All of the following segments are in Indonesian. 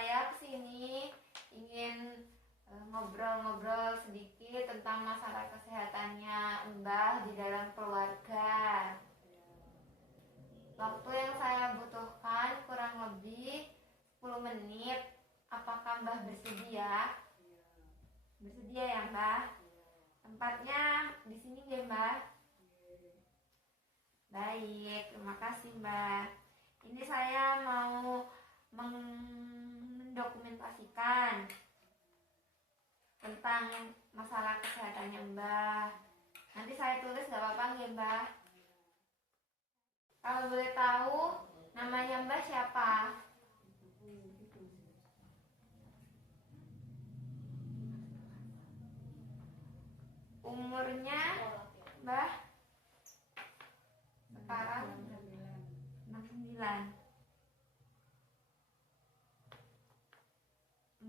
saya kesini ingin ngobrol-ngobrol sedikit tentang masalah kesehatannya Mbah di dalam keluarga. Waktu yang saya butuhkan kurang lebih 10 menit. Apakah Mbah bersedia? Bersedia ya Mbah? Tempatnya di sini ya Mbah? Baik, terima kasih Mbah. Ini saya mau mendokumentasikan tentang masalah kesehatannya Mbah. Nanti saya tulis gak apa-apa ya Mbah? Kalau boleh tahu namanya Mbah siapa? Umurnya Mbah sekarang 69.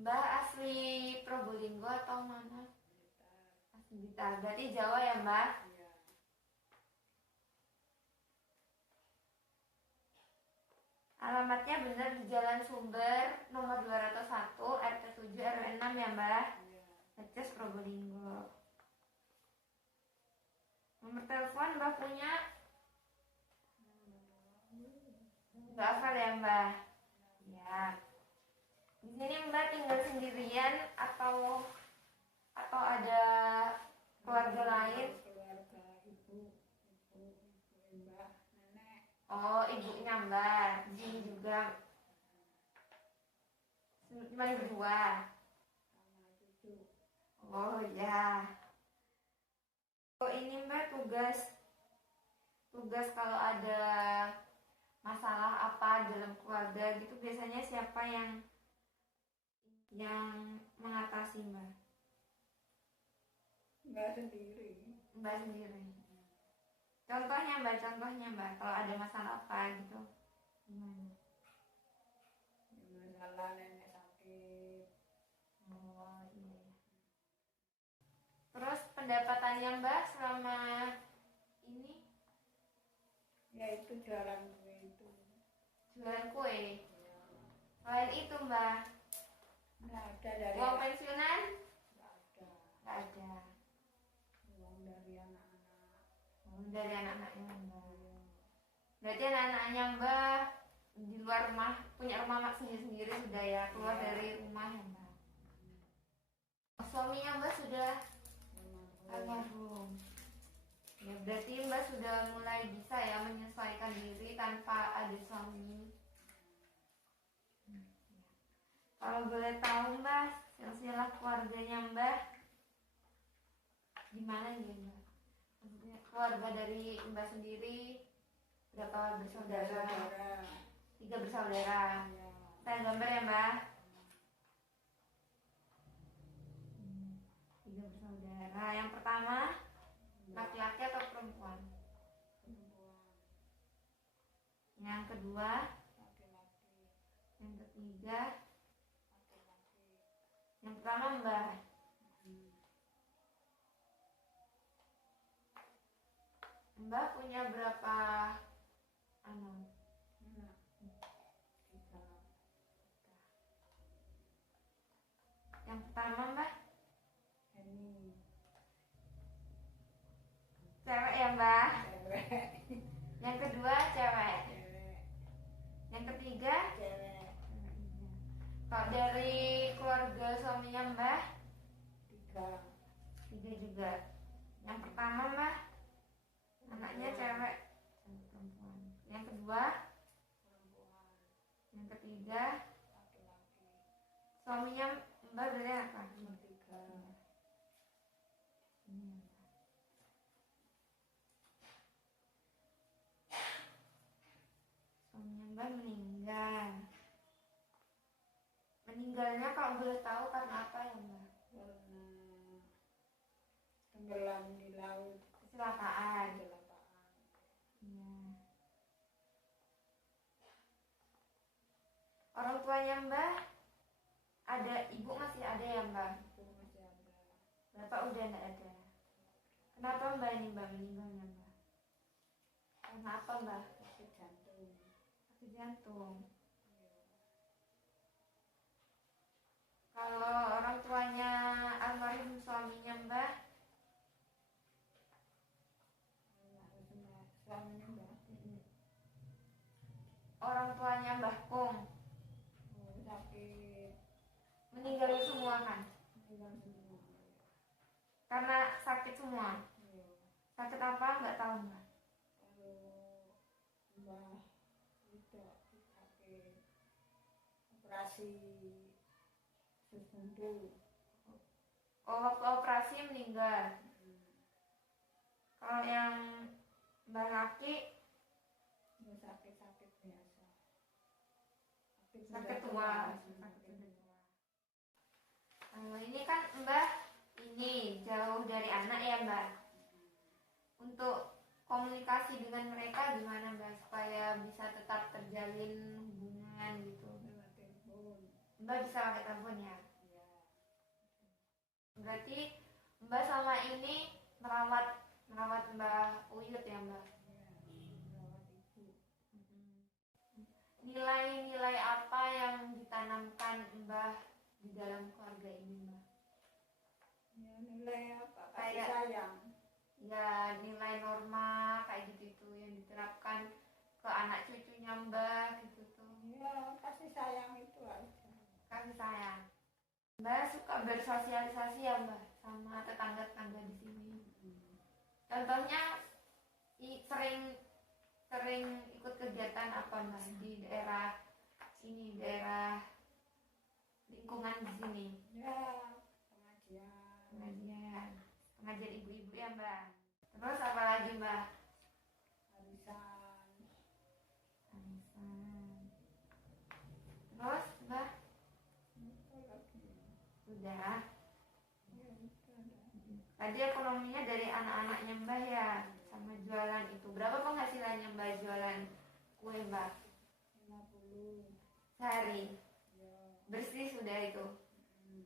Mbah asli Probolinggo atau mana? Asli Blitar. Berarti Jawa ya Mbah? Alamatnya benar di Jalan Sumber nomor 201 RT 7 RW 6 ya Mbah? Leces Probolinggo. Nomor telepon Mbah punya? Nggak hafal ya Mbah? Ya. Di sini Mbah tinggal sendirian atau ada keluarga lain? Keluarga ibu Mbah, nenek. Oh, ibunya Mbah. Di sini juga cuma berdua. Sama cucu. Oh ya. Oh ini Mbak tugas kalau ada masalah apa dalam keluarga gitu biasanya siapa yang mengatasi Mbak? Mbah sendiri. Mbak sendiri. Contohnya Mbak kalau ada masalah apa gitu gimana? Masalah nenek sakit. Oh iya. Terus pendapatannya Mbak selama ini Ya itu jualan kue itu. jualan kue. Selain itu Mbak, Nggak ada dari uang pensiunan? nggak ada. Nggak ada. Uang dari anak-anak. Dari anak-anaknya Mbak. Berarti anak-anaknya Mbak di luar rumah punya rumah sendiri-sendiri sudah ya keluar dari rumah ya Mbak. Suaminya Mbak sudah almarhum. Ya berarti Mbak sudah mulai bisa ya menyesuaikan diri tanpa ada suami. Kalau boleh tahu Mbak silsilah keluarganya Mbak gimana ya Mbak? Maksudnya keluarga dari Mbak sendiri berapa bersaudara? Saudara. 3 bersaudara. Ya. Saya gambar ya Mbak. 3 bersaudara. Yang pertama laki-laki atau perempuan? Perempuan. Yang kedua, Laki-laki. yang ketiga, Laki-laki. yang pertama Mbak. Mbak punya berapa anak? Anak. 3. Yang pertama Mbak, Ini cewek ya Mbak. cewek. Yang kedua cewek. Cewek. Yang ketiga, Cewek. kalau dari keluarga suaminya Mbak, 3. 3 juga. Yang pertama Mbak, anaknya cewek, perempuan. Yang kedua, Perempuan. yang ketiga, Laki-laki. suaminya Mbak berarti apa? 3. Suaminya Mbak meninggal. Meninggalnya kalau boleh tahu karena apa ya Mbak? Karena tenggelam di laut. Kecelakaan. Kecelakaan. Iya. Orang tuanya Mbak ada, ibu masih ada ya Mbak? Itu masih ada. Bapak udah enggak ada. Kenapa Mbak ini Mbak meninggalnya Mbak? Karena apa Mbak? Sakit jantung. Sakit jantung. orang tuanya Mbah Kung Oh, sakit. meninggal semua kan? Meninggal semua. Karena sakit semua. Iya. Sakit apa nggak tahu Mbah. Kalau Mbah tidak sakit operasi sesuntuk. Oh, waktu operasi meninggal. Kalau yang Mbah Laki Nggak sakit-sakit biasa. sakit tua. Ini kan Mbah ini jauh dari anak ya Mbah. Untuk komunikasi dengan mereka gimana Mbah supaya bisa tetap terjalin hubungan gitu? Lewat telepon. Mbah bisa pakai telepon ya. Ya. Berarti Mbah sama ini merawat Mbah Uyut ya Mbah. Merawat ibu. Nilai-nilai apa yang ditanamkan Mbah di dalam keluarga ini Mbah? Ya, nilai apa? Kasih Kayak- sayang. Ya nilai norma kayak gitu yang diterapkan ke anak cucunya Mbah gitu tuh. Ya, kasih sayang itu aja. Kasih sayang. Mbah suka bersosialisasi ya Mbah sama tetangga-tetangga di sini. Contohnya sering ikut kegiatan apa Mbah di daerah ini, daerah lingkungan di sini? Ya, pengajian, Pengajian ibu-ibu ya Mbah. Terus apa lagi Mbah? arisan. Terus Mbah Apa lagi? udah. Ya, itu ada. Tadi ekonominya dari anak-anaknya Mbah ya, sama jualan itu. Berapa penghasilannya Mbah jualan kue Mbah 50. sehari? Ya. Bersih sudah itu. Hmm.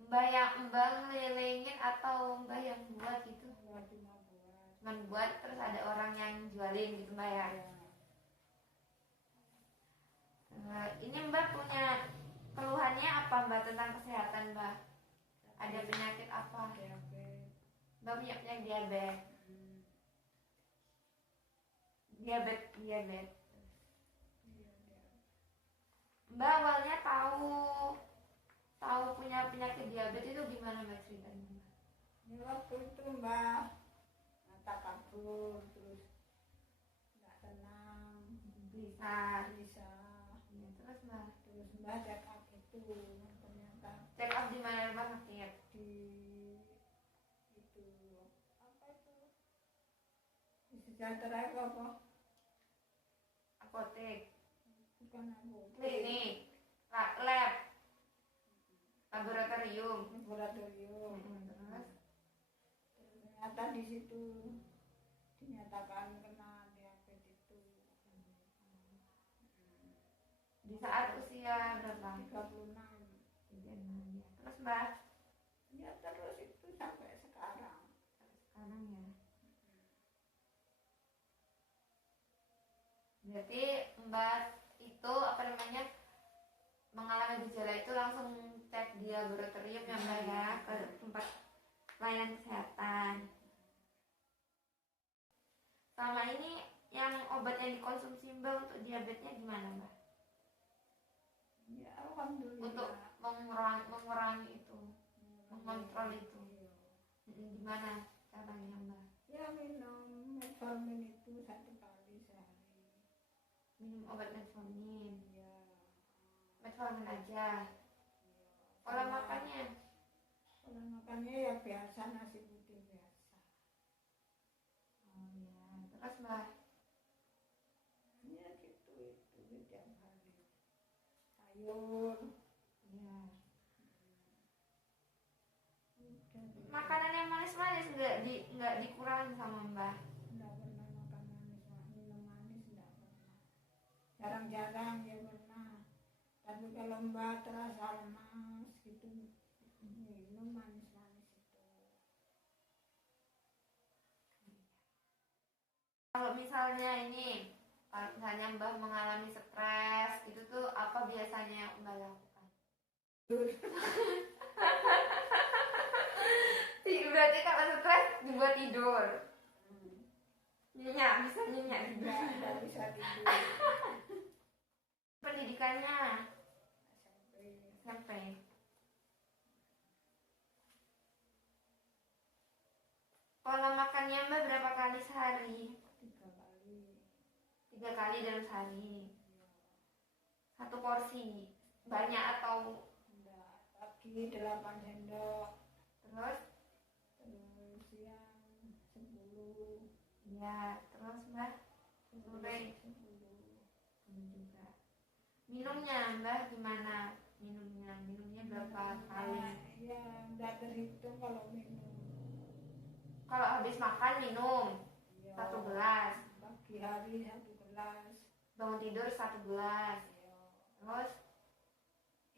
Mbah yang Mbah ngelilingin atau Mbah yang buat gitu? Cuma buat. Cuman buat terus ada orang yang jualin gitu Mbah ya. Ya. Ini Mbah punya keluhannya apa Mbah tentang kesehatan Mbah? Ada penyakit apa? Diabetes. Mbah punya penyakit diabetes. Hmm. Diabetes. Iya, dia. Mbak awalnya tahu punya penyakit diabetes itu gimana Mbak ceritanya Mbak? Ya, waktu itu Mbak mata kabur, terus nggak tenang, Bisa. bisa. Ya, terus Mbak Terus Mbak check up itu, ternyata check up di mana rumah sakit? di itu apa itu di sejahtera itu apa? Apotek, Bukan aku. klinik, lab, laboratorium. Laboratorium. Terus Ternyata di situ dinyatakan kena diabetes itu. di saat usia berapa? 36. 36 ya. Terus Mbak Ya terus itu sampai sekarang. sekarang ya. Berarti Mbak itu apa namanya mengalami gejala itu langsung cek di laboratorium ya Mbak ya, ke tempat layanan kesehatan. Selama ini yang obat yang dikonsumsi Mbak untuk diabetesnya gimana Mbak? Ya alhamdulillah. Untuk mengurangi itu, mengontrol itu. Gimana caranya Mbak? Ya minum metformin itu 1 kali sehari. Minum obat metformin. Ya. Metformin aja. Pola makannya Pola makannya ya biasa, nasi putih biasa. oh ya. Terus Mbak Ya gitu itu setiap hari. Sayur. ya. Udah. Makanan yang manis-manis nggak dikurangi sama Mbak. Enggak pernah makan manis, minum manis enggak pernah. Jarang-jarang ya pernah. Tapi kalau Mbak terasa lemas gitu, minum manis-manis itu. Kalau misalnya Mbak mengalami stres itu tuh apa biasanya Mbak lakukan? Berarti kalau stres dibuat tidur. Nyenyak, bisa nyenyak juga. Nggak bisa tidur. Pendidikannya SMP SMP. Pola makannya Mbak berapa kali sehari? 3 kali. 3 kali dalam sehari. Satu porsi. Banyak atau Enggak, pagi 8 sendok, terus? terus siang 10, Ya, terus Mbak sore 10. juga. Minumnya Mbak gimana? Minumnya berapa kali? Ya, enggak terhitung kalau minum. Kalau habis makan minum Ya, 1 gelas. pagi hari 1 gelas. Bangun tidur 1 gelas. Ya, Terus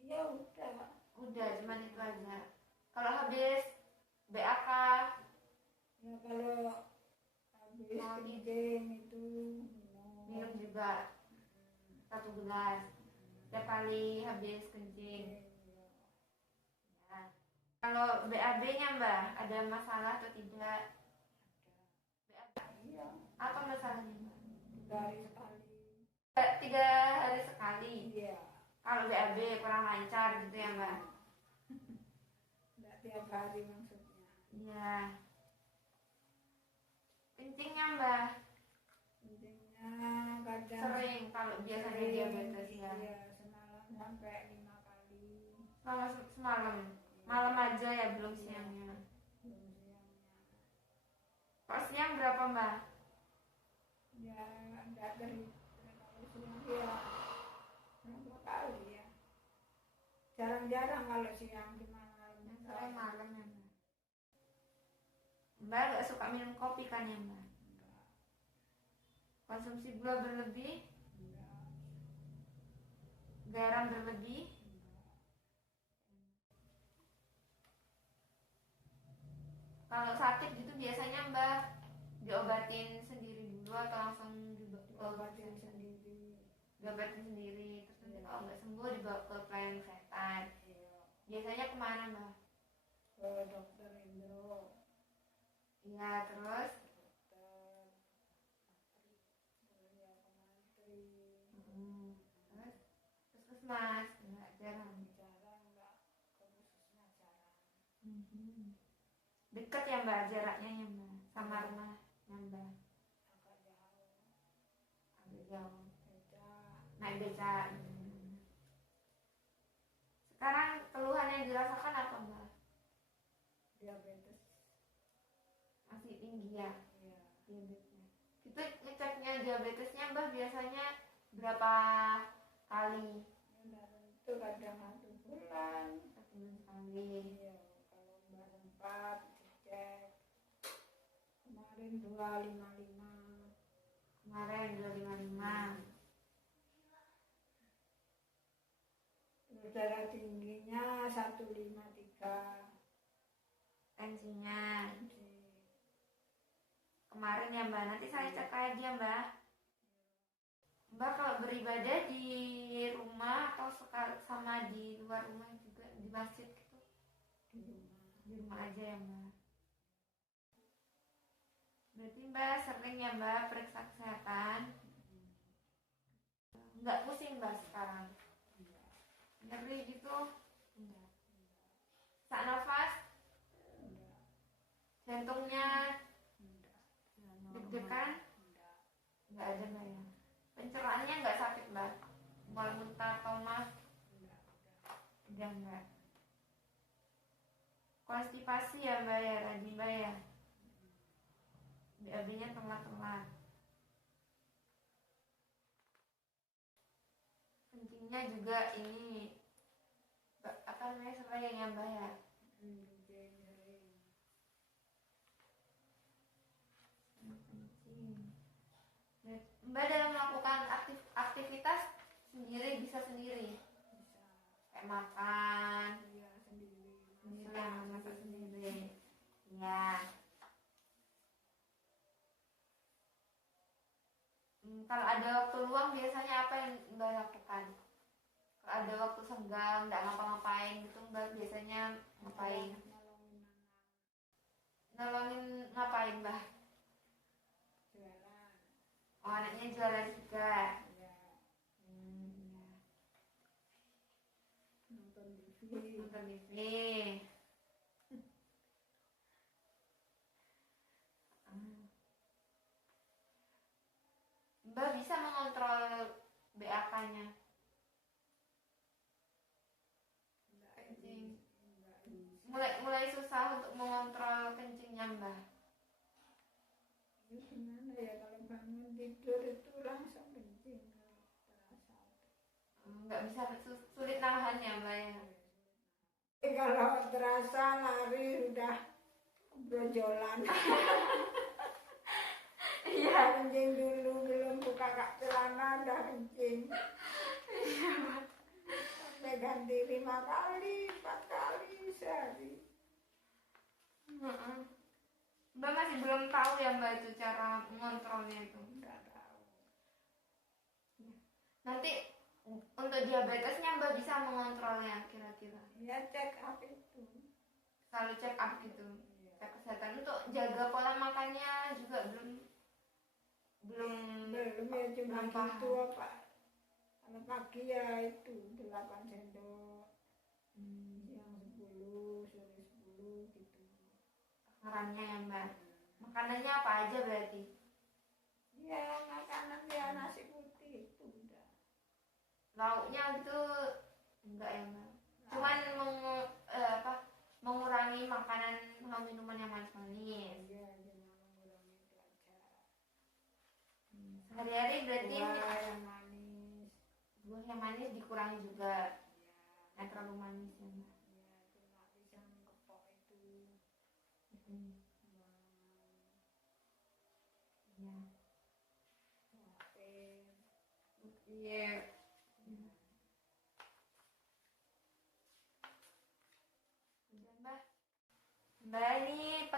ya udah. udah cuman itu aja. Kalau habis BAK Ya kalau habis Oh, kencing itu minum juga 1 gelas. Setiap kali habis kencing. Ya, Ya. Kalau BAB-nya Mbak ada masalah atau tidak? BAB iya, apa masalahnya Mbak? 3 hari sekali. 3 hari sekali. Iya, Kalau BAB kurang lancar gitu ya Mbak? enggak tiap hari maksudnya. Iya. Kencingnya Mbak Kencingnya kadang sering kalau biasanya sering, diabetes ya. iya, semalam sampai 5 kali. Semalam. Malam aja ya belum siangnya. Belum siangnya. Kalau siang berapa Mbak? Ya enggak terhitung kalau siang ya berapa kali ya. Jarang-jarang kalau siang, cuma malam. Yang sering malam ya Mbak. Mbak gak suka minum kopi kan ya Mbak? Enggak, Konsumsi gula berlebih, enggak, garam berlebih. enggak. Kalau sakit gitu biasanya Mbak diobatin sendiri dulu atau langsung Obatin sendiri. diobatin sendiri. Terus nanti kalau nggak sembuh dibawa ke pelayanan kesehatan. Iya, Biasanya kemana Mbak? ke dokter Indro. Iya terus. Dokter ya pemantri. Terus puskesmas nggak jarang. Jarang enggak, ke puskesmas jarang. Dekat ya Mbak jaraknya ya Mbak sama rumahnya Mbak? Agak jauh. Agak jauh. Beca. Naik beca. Sekarang keluhan yang dirasakan apa Mbak? Diabetes. Masih tinggi ya Iya. diabetesnya. Itu ngeceknya diabetesnya Mbak biasanya berapa kali? Ya itu kadang 1 bulan. 1 bulan sekali. Iya, kalau mbak sempat dicek kemarin 255. Kemarin 255. Terus darah tingginya 153. Tensinya kemarin ya Mbak, nanti saya cek lagi ya Mbak. Mbak kalau beribadah di rumah atau sama di luar rumah juga di masjid gitu? Di rumah. Di rumah aja ya Mbak. Berarti Mbak sering ya Mbak periksa kesehatan? Nggak pusing Mbak sekarang? Enggak, Nyeri gitu? Enggak. Sak nafas? enggak, Jantungnya enggak, deg-degan? enggak, Nggak ada Mbak ya. Pencernaannya nggak sakit Mbak? Mual muntah atau mah? enggak. Udah enggak. Konstipasi ya Mbak ya, rajin Mbak ya. BAB-nya telat-telat. Kencingnya juga ini apa namanya sering ya Mbak ya. Kencing sering. Kencing. Mbak dalam melakukan aktivitas sendiri bisa sendiri. Bisa. Kayak makan, Iya, sendiri. sendiri, masak sendiri. Ya. Kalau ada waktu luang biasanya apa yang Mbak lakukan? Kalau ada waktu senggang, nggak ngapa-ngapain gitu Mbak biasanya ngapain? Nolongin anak. Nolongin ngapain Mbak? Jualan. Oh, anaknya jualan juga. Ya, Ya. nonton TV. Nonton TV. Mbak bisa mengontrol BAK-nya. Kencing. Mulai susah untuk mengontrol kencingnya Mbak. Ini gimana ya kalau bangun tidur itu langsung kencing terasa. Nggak bisa, sulit nahan ya Mbak ya. Kalau terasa lari udah brojolan. Iya. Kencing dulu belum buka kak celana udah kencing. Sampai ganti 5 kali, 4 kali sehari. Mbak masih belum tahu ya Mbak itu cara mengontrolnya itu. Nggak tahu. Nanti untuk diabetesnya Mbak bisa mengontrolnya kira-kira. Ya cek up itu. Selalu check up gitu. Cek kesehatan. Untuk jaga pola makannya juga belum Ya cuma belum gitu paham. apa. Kalau pagi ya itu 8 sendok. Siang 10, sore 10 gitu. Sarannya ya Mbak. Makanannya apa aja berarti? Ya makanan ya nasi putih itu udah. Lauknya itu enggak ya Mbak. Cuman mengurangi makanan atau minuman yang manis-manis. Ya cuma mengurangi itu aja. Sehari-hari berarti Buah yang manis. buah yang manis dikurangi juga. Ya, Nggak terlalu manis ya Mbak. ya cuma pisang kepok itu. Ya. Khawatir. Iya. Udah Mbak. Mbak ini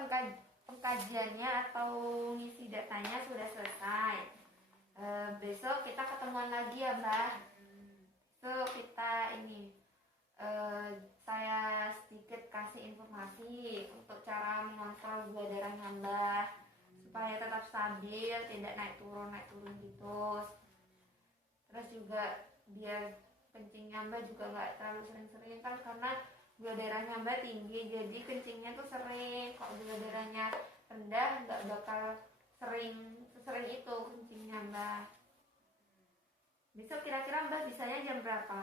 pengkajiannya atau ngisi datanya sudah selesai. Besok kita ketemuan lagi ya Mbak. Besok kita ini saya sedikit kasih informasi untuk cara mengontrol gula darahnya Mbak supaya tetap stabil, tidak naik turun gitu. Terus juga biar kencingnya Mbak juga nggak terlalu sering-sering kan karena gula darahnya Mbak tinggi, jadi kencingnya tuh sering. Kalau gula darahnya rendah nggak bakal sering itu kencingnya Mbak. Besok kira-kira Mbak bisanya jam berapa?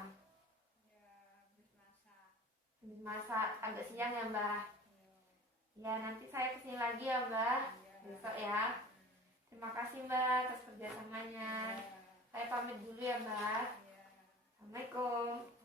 Habis masak agak siang ya Mbak. Ya nanti saya kesini lagi ya Mbak. Besok ya. Terima kasih Mbak atas kerjasamanya. Saya pamit dulu ya Mbak. Assalamualaikum.